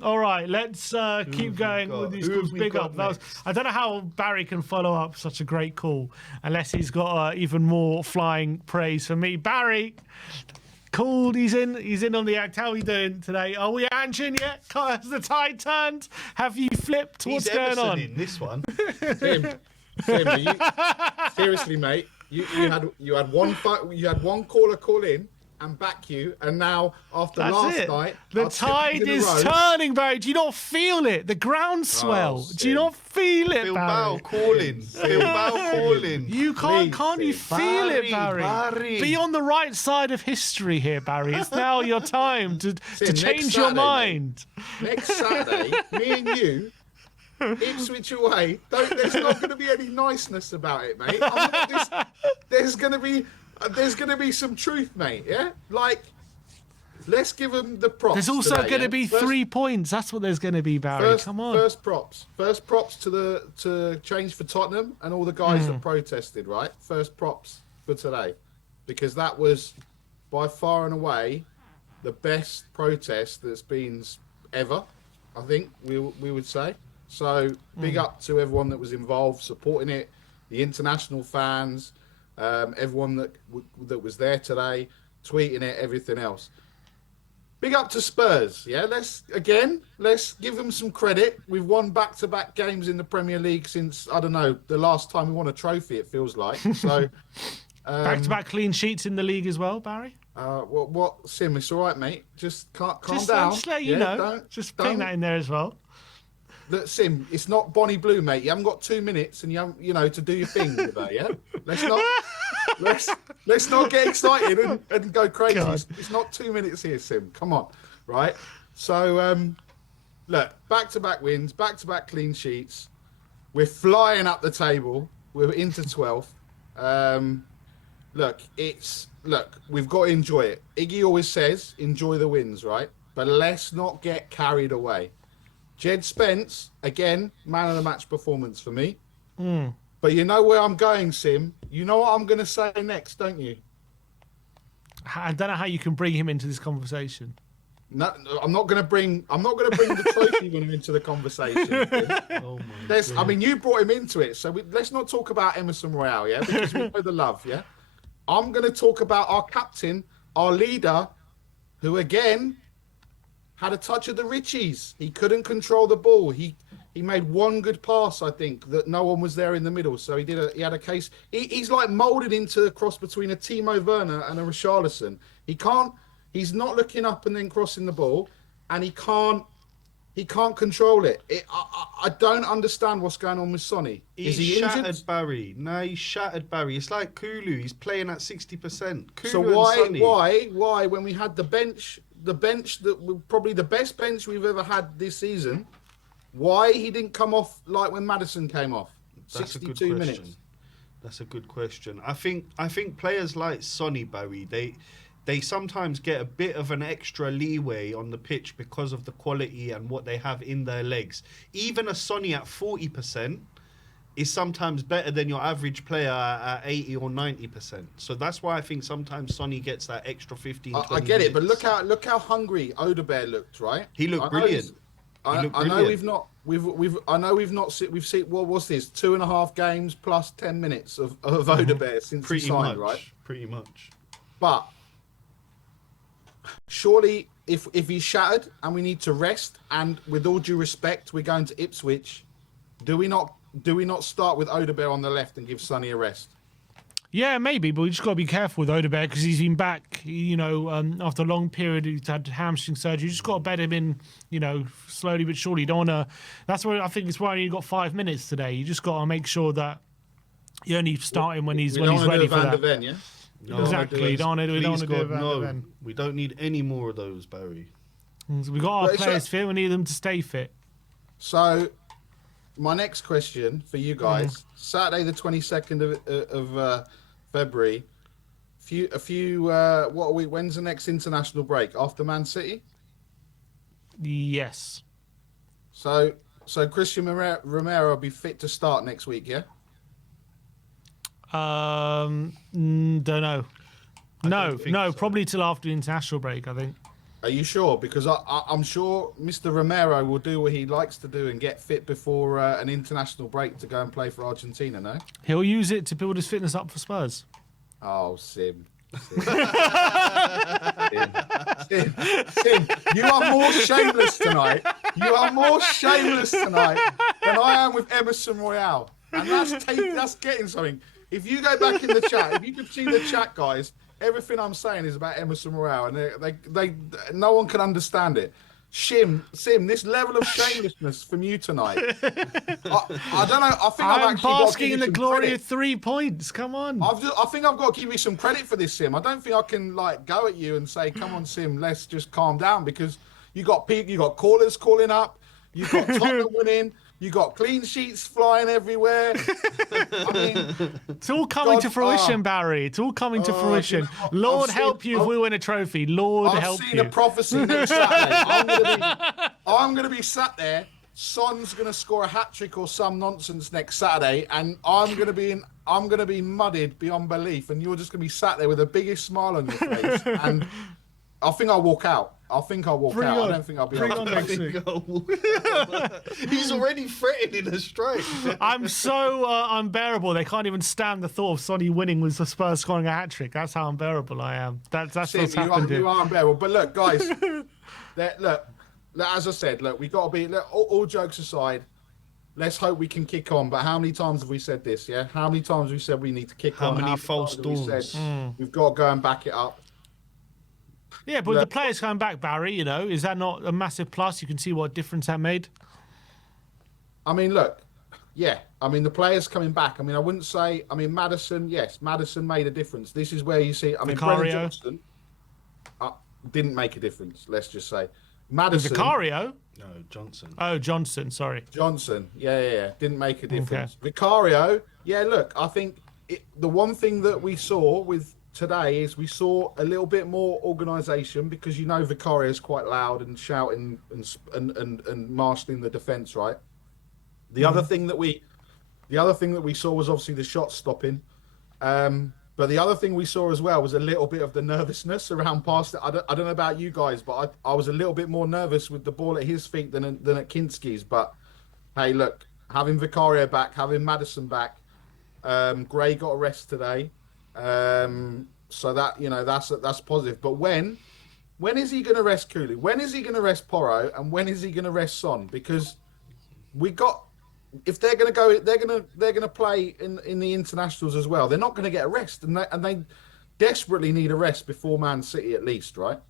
All right, let's keep going with these calls. Big up. I don't know how Barry can follow up such a great call unless he's got even more flying praise for me. Barry, called. He's in on the act. How are we doing today? Are we Anjin yet? Has the tide turned? Have you flipped? What's going on? In this one. Tim, seriously, mate. You had one caller call in and back you, and now after last night, the tide is turning, Barry. Do you not feel it? The groundswell. Do you not feel it, Barry? Bilbao calling. You can't you feel it, Barry? Be on the right side of history here, Barry. It's now your time to change your mind. Next Saturday, me and you, Ipswich away. There's not going to be any niceness about it, mate. There's going to be some truth, mate. Yeah, like let's give them the props. There's also going to be 3 points. That's what there's going to be, Barry. Come on. First props to change for Tottenham and all the guys that protested. Right, first props for today, because that was by far and away the best protest that's been ever. I think we would say. So big up to everyone that was involved, supporting it, the international fans, everyone that was there today, tweeting it, everything else. Big up to Spurs. Yeah, let's give them some credit. We've won back-to-back games in the Premier League since, I don't know, the last time we won a trophy, it feels like. So back-to-back clean sheets in the league as well, Barry. What Sim? It's all right, mate. Just calm down. Just let you know. Just putting that in there as well. Look, Sim, it's not Bonnie Blue, mate. You haven't got 2 minutes, and to do your thing with her. Yeah, let's not get excited and go crazy. It's not 2 minutes here, Sim. Come on, right? So, look, back-to-back wins, back-to-back clean sheets. We're flying up the table. We're into 12th. Look, we've got to enjoy it. Iggy always says, enjoy the wins, right? But let's not get carried away. Jed Spence, again, man of the match performance for me. But you know where I'm going, Sim? You know what I'm going to say next, don't you? I don't know how you can bring him into this conversation. No, I'm not going to bring the trophy winner into the conversation. I mean, you brought him into it, so let's not talk about Emerson Royale, yeah? Because we know the love, yeah? I'm going to talk about our captain, our leader, who again had a touch of the Richies. He couldn't control the ball. He made one good pass, I think, that no one was there in the middle. So he had a case. He's like moulded into a cross between a Timo Werner and a Richarlison. He's not looking up and then crossing the ball, and he can't control it. I don't understand what's going on with Sonny. Is he shattered, injured? Barry? No, he's shattered, Barry. It's like Kulu. He's playing at 60%. So why, when we had the bench that was probably the best bench we've ever had this season, why he didn't come off like when Maddison came off? That's 62 minutes. That's a good question. I think players like Sonny, Barry, they sometimes get a bit of an extra leeway on the pitch because of the quality and what they have in their legs. Even a Sonny at 40% is sometimes better than your average player at 80 or 90%. So that's why I think sometimes Sonny gets that extra 15, 20 I get minutes. it, but look how hungry Odebear looked, right? He looked brilliant. I know we've seen what was this 2.5 games plus 10 minutes of Odebear since he signed, right? Pretty much. But surely if he's shattered and we need to rest, and with all due respect, we're going to Ipswich, do we not start with Odebear on the left and give Sonny a rest? Yeah, maybe, but we just got to be careful with Odebear because he's been back, after a long period. He's had hamstring surgery. You just got to bed him in, slowly but surely. You don't want to. That's why I think it's why you got 5 minutes today. You just got to make sure that you only start him when he's ready for that. Ven, yeah? No, exactly. Don't want to do Van. We don't need any more of those, Barry. So we got our players fit. We need them to stay fit. So, my next question for you guys: Saturday, the 22nd of February. What are we? When's the next international break? After Man City? Yes. So Christian Romero will be fit to start next week, yeah? Don't know. No, probably till after the international break, I think. Are you sure? Because I'm sure Mr. Romero will do what he likes to do and get fit before an international break to go and play for Argentina, no? He'll use it to build his fitness up for Spurs. Oh, Sim. Sim, you are more shameless tonight. You are more shameless tonight than I am with Emerson Royale. And that's getting something. If you go back in the chat, if you can see the chat, guys, everything I'm saying is about Emerson Royale, and they no one can understand it. Sim, this level of shamelessness from you tonight. I don't know. I think I'm actually got to basking give in you the some glory credit. of 3 points. Come on. I think I've got to give you some credit for this, Sim. I don't think I can go at you and say, "Come on, Sim, let's just calm down," because you got people, you got callers calling up, you got Tottenham winning, you got clean sheets flying everywhere. I mean, it's all coming to fruition, Barry. It's all coming to fruition. You know, Lord help you if we win a trophy. Lord help you. I've seen a prophecy next Saturday. I'm going to be sat there. Son's going to score a hat trick or some nonsense next Saturday, and I'm going to be mudded beyond belief, and you're just going to be sat there with the biggest smile on your face. And I think I'll walk out. I don't think I'll be able to. He's already threatening a strike. I'm so unbearable. They can't even stand the thought of Sonny winning with the Spurs scoring a hat trick. That's how unbearable I am. That's what's happened. You are unbearable. But look, guys, as I said, we got to be. All jokes aside, let's hope we can kick on. But how many times have we said this? Yeah, how many times have we said we need to kick on? How many false dawns? We've got to go and back it up. Yeah, but the players coming back, Barry, is that not a massive plus? You can see what difference that made. I mean, look, yeah. I mean, the players coming back. I mean, I wouldn't say. I mean, Maddison. Yes, Maddison made a difference. This is where you see. I mean, Brennan Johnson didn't make a difference. Let's just say, Maddison. Vicario. No, Johnson. Oh, Johnson. Sorry. Johnson. Yeah. Didn't make a difference. Okay. Vicario. Yeah. Look, I think the one thing that we saw with today is we saw a little bit more organisation, because Vicario is quite loud and shouting and marshalling the defence, right? The other thing that we saw was obviously the shot stopping, but the other thing we saw as well was a little bit of the nervousness around past it. I don't know about you guys, but I was a little bit more nervous with the ball at his feet than at Kinski's. But hey, look, having Vicario back, having Maddison back, Gray got a rest today. So that that's positive. But when is he going to rest Cooley? When is he going to rest Porro? And when is he going to rest Son? Because if they're going to go, they're going to play in the internationals as well. They're not going to get a rest, and they desperately need a rest before Man City at least, right?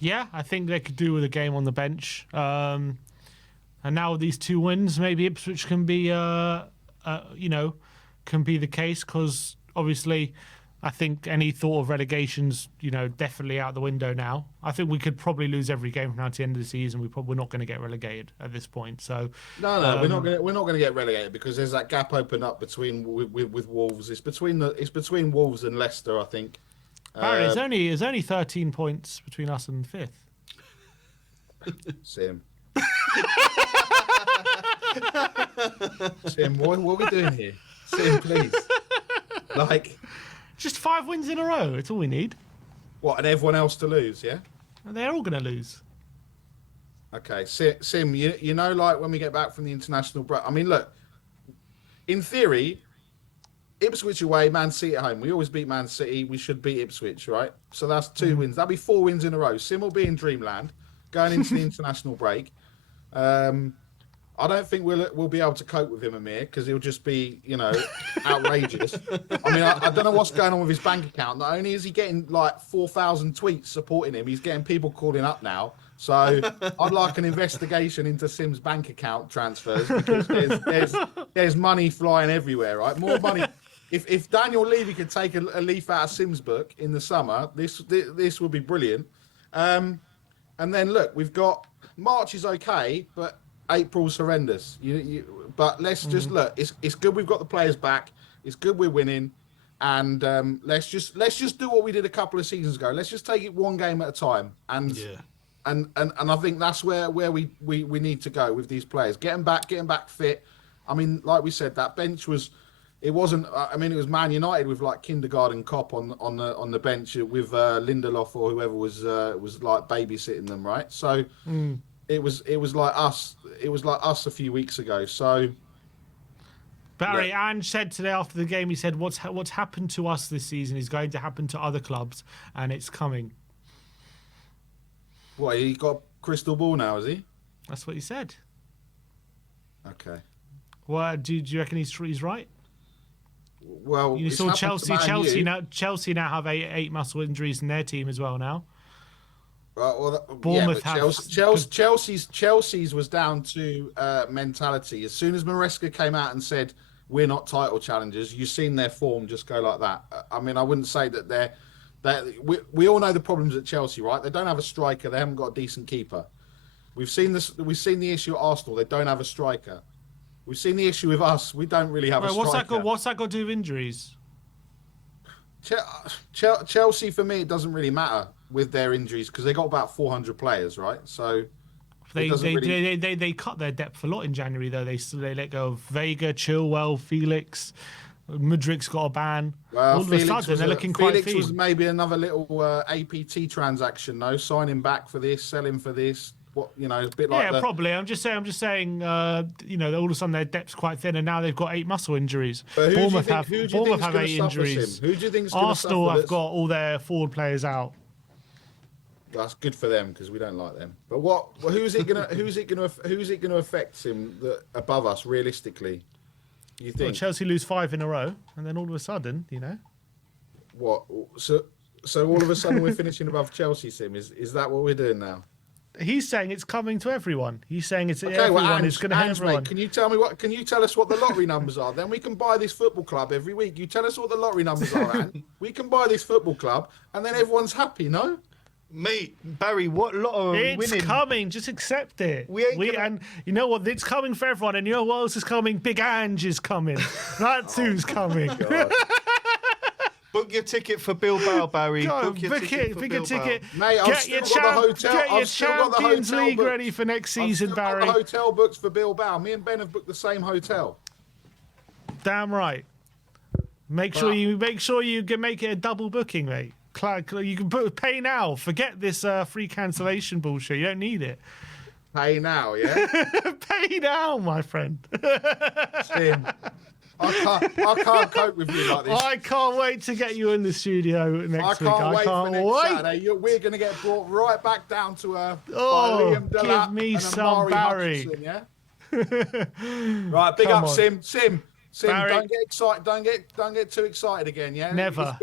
Yeah, I think they could do with a game on the bench. And now with these 2 wins, maybe Ipswich can be can be the case, because obviously I think any thought of relegation's definitely out the window now. I think we could probably lose every game from now to the end of the season. We're not going to get relegated at this point. So no, we're not going to get relegated, because there's that gap open up between with Wolves. It's between Wolves and Leicester, I think. Barry, there's only 13 points between us and 5th. Sim. Sim, what are we doing here? Sim, please. Just 5 wins in a row. It's all we need. What, and everyone else to lose, yeah? And they're all going to lose. Okay, Sim, when we get back from the international break, I mean, look, in theory, Ipswich away, Man City at home. We always beat Man City. We should beat Ipswich, right? So that's 2 wins. That'll be 4 wins in a row. Sim will be in dreamland going into the international break. I don't think we'll be able to cope with him, Amir, because he'll just be, outrageous. I mean, I don't know what's going on with his bank account. Not only is he getting 4,000 tweets supporting him, he's getting people calling up now. So I'd like an investigation into Sim's bank account transfers, because there's money flying everywhere, right? More money. If Daniel Levy could take a leaf out of Sim's book in the summer, this would be brilliant. And then look, we've got March is okay, but April's horrendous. But let's just look. It's good we've got the players back. It's good we're winning, and let's just do what we did a couple of seasons ago. Let's just take it 1 game at a time, and I think that's where we need to go with these players. Getting back fit. I mean, like we said, that bench was it wasn't. I mean, it was Man United with like kindergarten cop on the bench with Lindelof or whoever was like babysitting them, right? So it was like us. It was like us a few weeks ago. So Barry Ange said today after the game, he said, "What's happened to us this season is going to happen to other clubs, and it's coming." What, he got a crystal ball now, is he? That's what he said. Okay. Well, do you reckon he's right? Well, you saw Chelsea now have eight muscle injuries in their team as well now. Bournemouth Chelsea's was down to mentality. As soon as Maresca came out and said we're not title challengers, you've seen their form just go like that. I mean, I wouldn't say that we all know the problems at Chelsea, right? They don't have a striker. They haven't got a decent keeper. We've seen this. We've seen the issue at Arsenal. They don't have a striker. We've seen the issue with us. We don't really have a striker. What's that got to do with injuries? Chelsea, for me, it doesn't really matter with their injuries because they got about 400 players, right? So they cut their depth a lot in January, though. They let go of Vega, Chilwell, Felix. Mudrik's got a ban. Well, all of a sudden, they're looking quite Felix was maybe another little APT transaction, though. Signing back for this, selling for this. What, a bit like probably. I'm just saying. All of a sudden their depth's quite thin, and now they've got 8 muscle injuries. Bournemouth have 8 injuries. Who do you think? Arsenal have got all their forward players out. That's good for them because we don't like them. But who's it gonna affect him above us realistically? You think? Well, Chelsea lose 5 in a row, and then all of a sudden, What? So all of a sudden we're finishing above Chelsea, Sim. Is that what we're doing now? He's saying it's coming to everyone. He's saying it's everyone. It's going to hit everyone. Mate, can you tell us what the lottery numbers are? Then we can buy this football club every week. You tell us what the lottery numbers are, and we can buy this football club, and then everyone's happy. No, mate, Barry, what lot are we winning? It's coming. Just accept it. And you know what? It's coming for everyone. And you know what else is coming? Big Ange is coming. That's who's coming. Book your ticket for Bilbao, Barry. Book your ticket. Mate, Get your Champions League ready for next season, Barry. Got the hotel books for Bilbao. Me and Ben have booked the same hotel. Damn right. Make sure you can make it a double booking, mate. You can pay now. Forget this free cancellation bullshit. You don't need it. Pay now, yeah? Pay now, my friend. Tim, I can't cope with you like this. I can't wait to get you in the studio next week. I can't wait. Saturday. We're going to get brought right back down to earth. Give me some Barry. Yeah? Right, big up, Sim. Barry. Don't get excited. Don't get too excited again. Yeah. Never.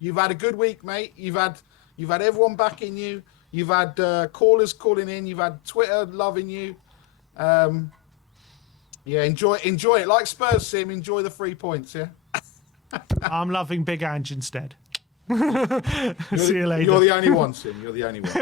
You've had a good week, mate. You've had everyone backing you. You've had callers calling in. You've had Twitter loving you. Yeah, enjoy it. Like Spurs, Sim, enjoy the 3 points, yeah? I'm loving Big Ange instead. See you later. You're the only one, Sim. You're the only one.